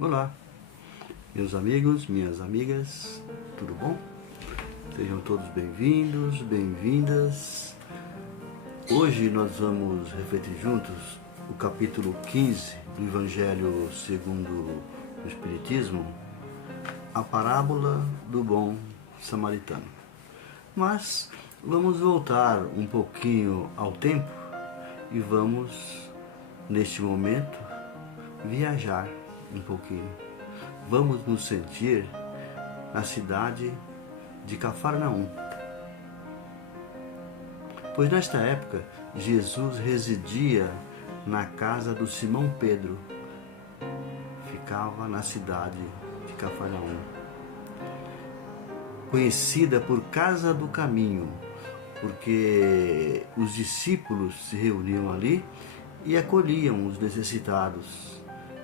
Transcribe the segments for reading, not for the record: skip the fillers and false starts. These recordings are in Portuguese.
Olá, meus amigos, minhas amigas, tudo bom? Sejam todos bem-vindos, bem-vindas. Hoje nós vamos refletir juntos o capítulo 15 do Evangelho segundo o Espiritismo, a parábola do bom samaritano. Mas vamos voltar um pouquinho ao tempo e vamos, neste momento, viajar um pouquinho. Vamos nos sentir na cidade de Cafarnaum. Pois nesta época, Jesus residia na casa do Simão Pedro. Ficava na cidade de Cafarnaum, conhecida por Casa do Caminho, porque os discípulos se reuniam ali e acolhiam os necessitados.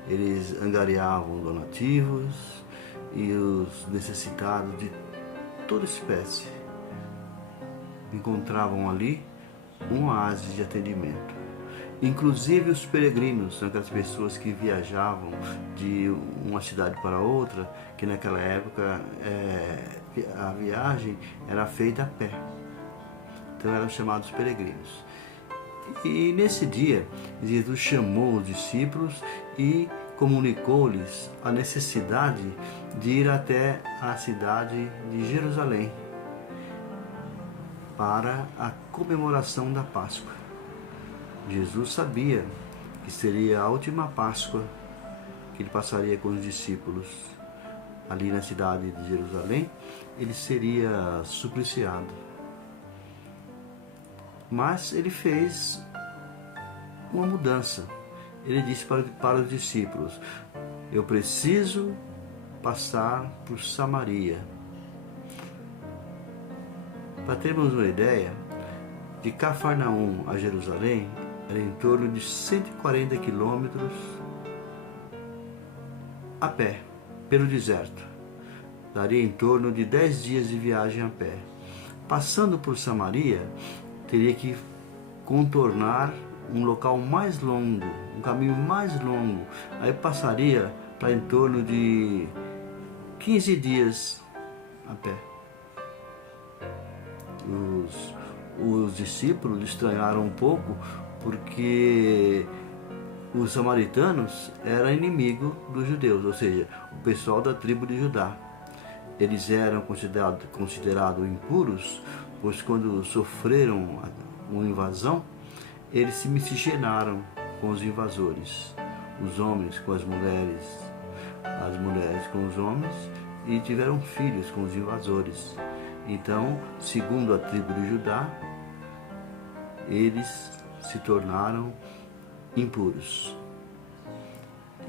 Eles angariavam donativos e os necessitados de toda espécie encontravam ali um oásis de atendimento. Inclusive os peregrinos, aquelas pessoas que viajavam de uma cidade para outra, que naquela época a viagem era feita a pé. Então eram chamados peregrinos. E nesse dia, Jesus chamou os discípulos e comunicou-lhes a necessidade de ir até a cidade de Jerusalém para a comemoração da Páscoa. Jesus sabia que seria a última Páscoa que ele passaria com os discípulos. Ali na cidade de Jerusalém, ele seria supliciado. Mas ele fez uma mudança. Ele disse para os discípulos: eu preciso passar por Samaria. Para termos uma ideia, de Cafarnaum a Jerusalém era em torno de 140 quilômetros a pé, pelo deserto. Daria em torno de 10 dias de viagem a pé. Passando por Samaria, teria que contornar um local mais longo, um caminho mais longo. Aí passaria para em torno de 15 dias a pé. Os discípulos estranharam um pouco, porque os samaritanos eram inimigos dos judeus, ou seja, o pessoal da tribo de Judá. Eles eram considerados impuros, pois quando sofreram uma invasão, eles se miscigenaram com os invasores, os homens com as mulheres com os homens, e tiveram filhos com os invasores. Então, segundo a tribo de Judá, eles se tornaram impuros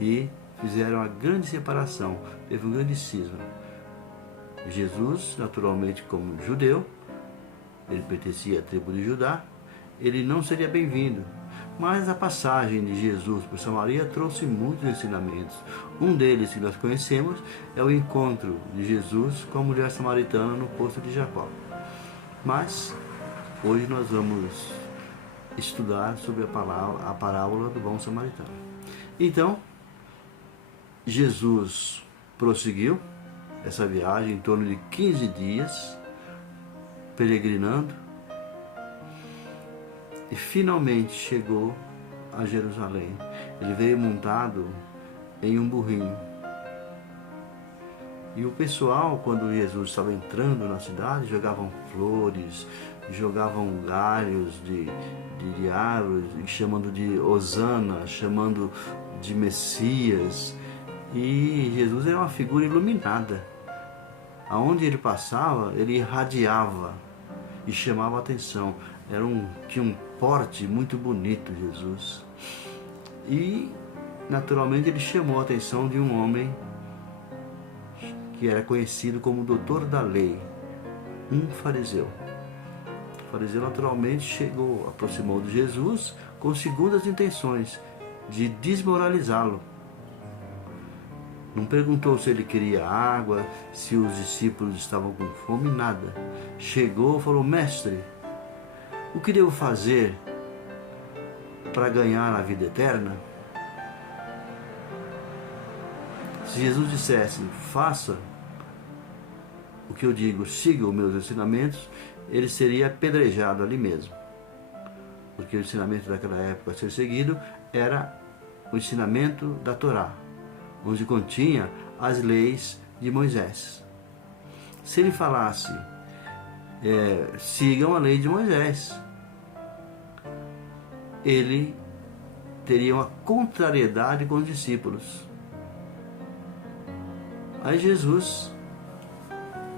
e fizeram a grande separação, teve um grande cisma. Jesus, naturalmente como judeu, ele pertencia à tribo de Judá, ele não seria bem-vindo. Mas a passagem de Jesus por Samaria trouxe muitos ensinamentos. Um deles que nós conhecemos é o encontro de Jesus com a mulher samaritana no poço de Jacó. Mas hoje nós vamos estudar sobre a parábola do bom samaritano. Então, Jesus prosseguiu essa viagem em torno de 15 dias, peregrinando, e finalmente chegou a Jerusalém. Ele veio montado em um burrinho. E o pessoal, quando Jesus estava entrando na cidade, jogavam flores, jogavam galhos de árvores, chamando de Hosana, chamando de Messias. E Jesus era uma figura iluminada. Aonde ele passava, ele irradiava e chamava a atenção. Tinha um porte muito bonito, Jesus. E, naturalmente, ele chamou a atenção de um homem que era conhecido como doutor da lei, um fariseu. O fariseu, naturalmente, aproximou de Jesus com segundas intenções de desmoralizá-lo. Não perguntou se ele queria água, se os discípulos estavam com fome, nada. Chegou e falou: mestre, o que devo fazer para ganhar a vida eterna? Se Jesus dissesse, faça o que eu digo, siga os meus ensinamentos, ele seria apedrejado ali mesmo. Porque o ensinamento daquela época a ser seguido era o ensinamento da Torá, onde continha as leis de Moisés. Se ele falasse, sigam a lei de Moisés, ele teria uma contrariedade com os discípulos. Aí Jesus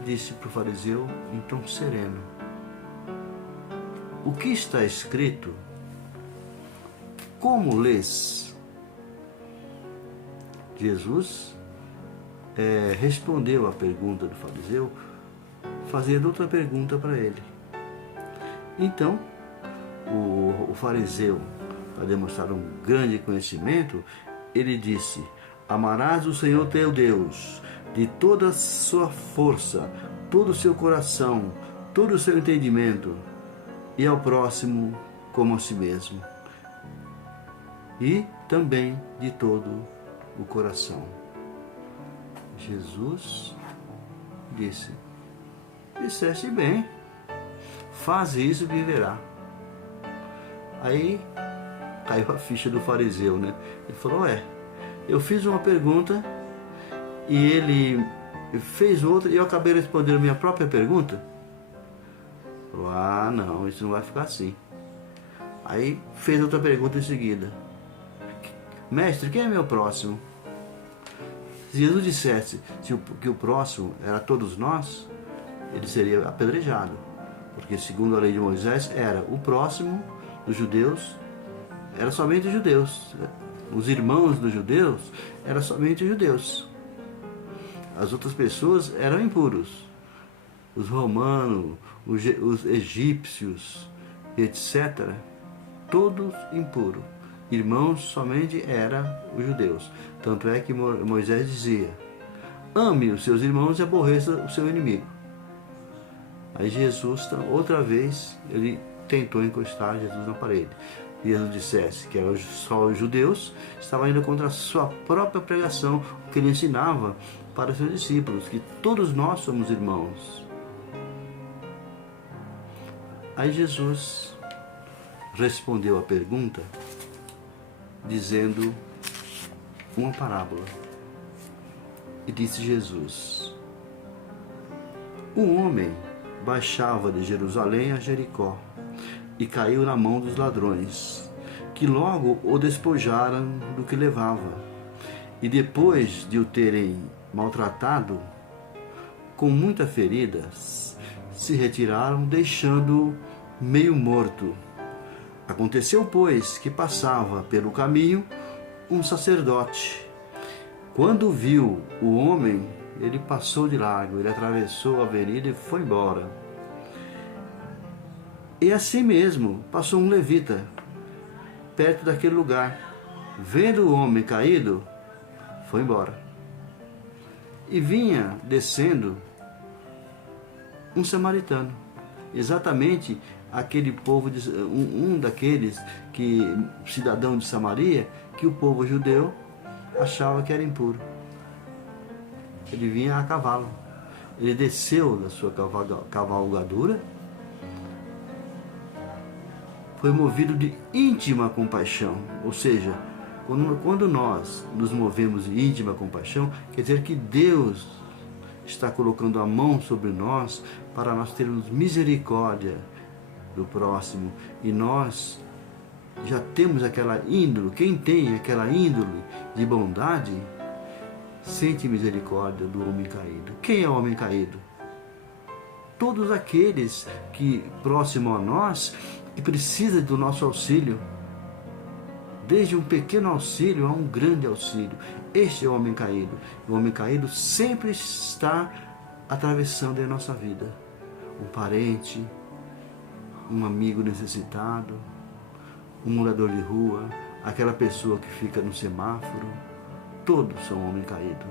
disse para o fariseu, em tom sereno, o que está escrito, como lês? Jesus respondeu à pergunta do fariseu, fazendo outra pergunta para ele. Então, o fariseu, para demonstrar um grande conhecimento, ele disse, amarás o Senhor teu Deus de toda a sua força, todo o seu coração, todo o seu entendimento, e ao próximo como a si mesmo, e também de todo o coração. Jesus disse, disseste bem, faz isso e viverá. Aí caiu a ficha do fariseu, né? Ele falou, eu fiz uma pergunta e ele fez outra e eu acabei respondendo a minha própria pergunta. Falou, não, isso não vai ficar assim. Aí fez outra pergunta em seguida. Mestre, quem é meu próximo? Se Jesus dissesse que o próximo era todos nós, ele seria apedrejado. Porque segundo a lei de Moisés, era o próximo dos judeus, era somente os judeus. Os irmãos dos judeus eram somente os judeus. As outras pessoas eram impuros. Os romanos, os egípcios, etc. Todos impuros. Irmãos somente eram os judeus. Tanto é que Moisés dizia, ame os seus irmãos e aborreça o seu inimigo. Aí Jesus, outra vez, ele tentou encostar Jesus na parede. Jesus dissesse que eram só os judeus, estava indo contra a sua própria pregação, o que ele ensinava para os seus discípulos, que todos nós somos irmãos. Aí Jesus respondeu a pergunta dizendo uma parábola. E disse Jesus, um homem baixava de Jerusalém a Jericó e caiu na mão dos ladrões, que logo o despojaram do que levava. E depois de o terem maltratado, com muitas feridas, se retiraram, deixando-o meio morto. Aconteceu, pois, que passava pelo caminho um sacerdote. Quando viu o homem, ele passou de largo, ele atravessou a avenida e foi embora. E assim mesmo passou um levita perto daquele lugar. Vendo o homem caído, foi embora. E vinha descendo um samaritano, exatamente aquele povo, um daqueles cidadão de Samaria, que o povo judeu achava que era impuro. Ele vinha a cavalo. Ele desceu da sua cavalgadura, foi movido de íntima compaixão. Ou seja, quando nós nos movemos de íntima compaixão, quer dizer que Deus está colocando a mão sobre nós para nós termos misericórdia do próximo. E nós já temos aquela índole. Quem tem aquela índole de bondade sente misericórdia do homem caído. Quem é o homem caído? Todos aqueles que próximo a nós e precisa do nosso auxílio, desde um pequeno auxílio a um grande auxílio. Este é o homem caído. O homem caído sempre está atravessando a nossa vida. Um parente, um amigo necessitado, um morador de rua, aquela pessoa que fica no semáforo, todos são homem caído.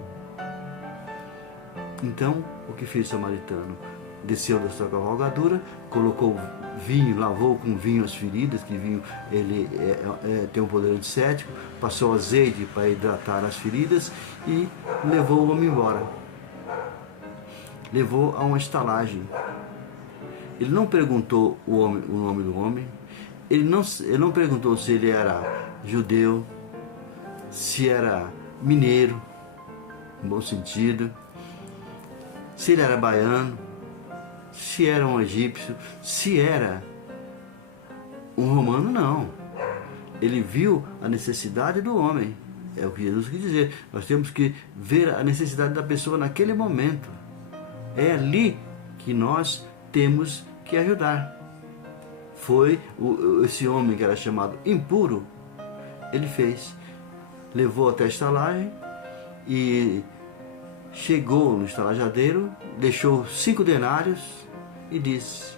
Então, o que fez o samaritano? desceu da sua cavalgadura, colocou vinho, lavou com vinho as feridas, que vinho ele tem um poder antissético, passou azeite para hidratar as feridas e levou o homem embora. Levou a uma estalagem. Ele não perguntou o nome do homem, ele não perguntou se ele era judeu, se era mineiro, no bom sentido, se ele era baiano, se era um egípcio, se era um romano, não. Ele viu a necessidade do homem. É o que Jesus quis dizer. Nós temos que ver a necessidade da pessoa naquele momento. É ali que nós temos que ajudar. Foi esse homem que era chamado impuro, ele fez. Levou até a estalagem e chegou no estalajadeiro, deixou 5 denários e disse: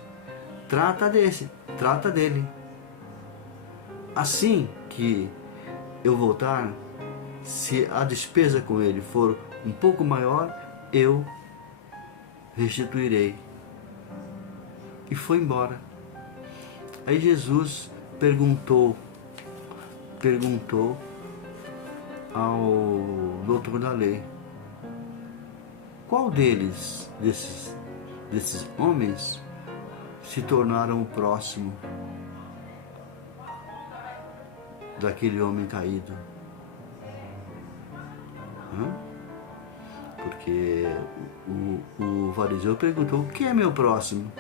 trata dele. Assim que eu voltar, se a despesa com ele for um pouco maior, eu restituirei. E foi embora. Aí Jesus perguntou ao doutor da lei: qual desses homens se tornaram o próximo daquele homem caído? Porque o fariseu perguntou: quem é meu próximo?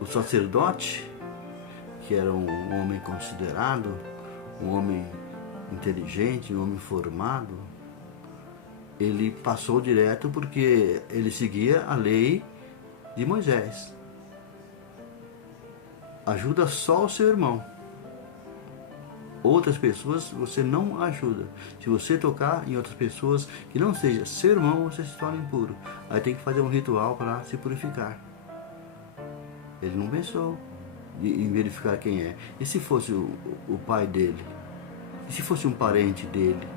O sacerdote, que era um homem considerado, um homem inteligente, um homem formado, ele passou direto porque ele seguia a lei de Moisés. Ajuda só o seu irmão. Outras pessoas você não ajuda. Se você tocar em outras pessoas que não seja seu irmão, você se torna impuro. Aí tem que fazer um ritual para se purificar. Ele não pensou em verificar quem é. E se fosse o pai dele? E se fosse um parente dele?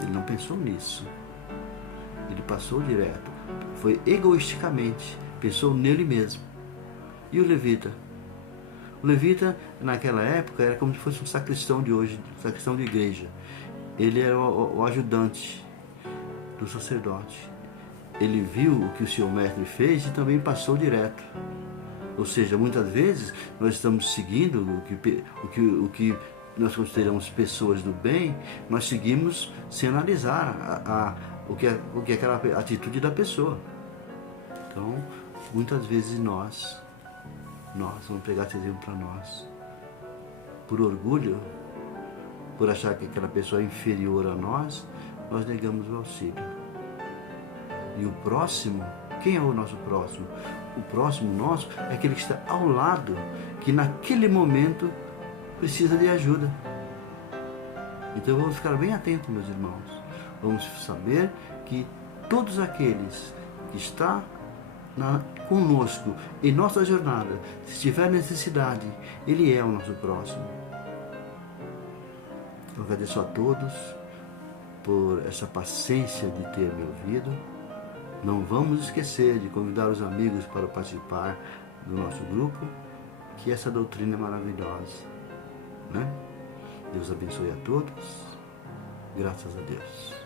Ele não pensou nisso. Ele passou direto. Foi egoisticamente. Pensou nele mesmo. E o levita? O levita, naquela época, era como se fosse um sacristão de hoje, um sacristão de igreja. Ele era o ajudante do sacerdote. Ele viu o que o seu mestre fez e também passou direto. Ou seja, muitas vezes nós estamos seguindo o que nós consideramos pessoas do bem, nós seguimos sem analisar o que é aquela atitude da pessoa. Então, muitas vezes nós vamos pegar esse exemplo para nós. Por orgulho, por achar que aquela pessoa é inferior a nós negamos o auxílio. E o próximo, quem é o nosso próximo? O próximo nosso é aquele que está ao lado, que naquele momento precisa de ajuda. Então vamos ficar bem atentos, meus irmãos. Vamos saber que todos aqueles que estão conosco em nossa jornada, se tiver necessidade, Ele é o nosso próximo. Eu agradeço a todos por essa paciência de ter me ouvido. Não vamos esquecer de convidar os amigos para participar do nosso grupo, que essa doutrina é maravilhosa, né? Deus abençoe a todos. Graças a Deus.